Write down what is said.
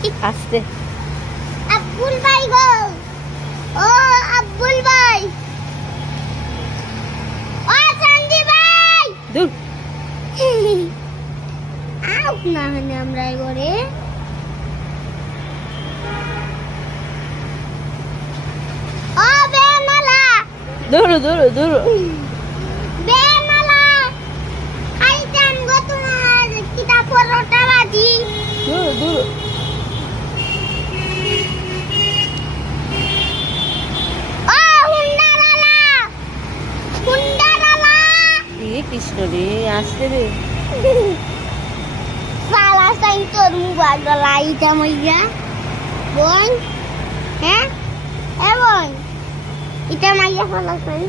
আস্তে আব্বুল ভাই গো ও আব্বুল ভাই ও সন্দীপ ভাই দূর আউ না হনে আমরা এবারে ও বেনালা দূর দূর দূর বেনালা আইতাম গো তোমার কিতাব পড়োটা বাজি দূর দূর কৃষ্ণ রে আসতে রে সালা সাইন তোর মোবাইল লাইটা মাইয়া বোন হ্যাঁ এ বোন এটা মাইয়া সালা সাইন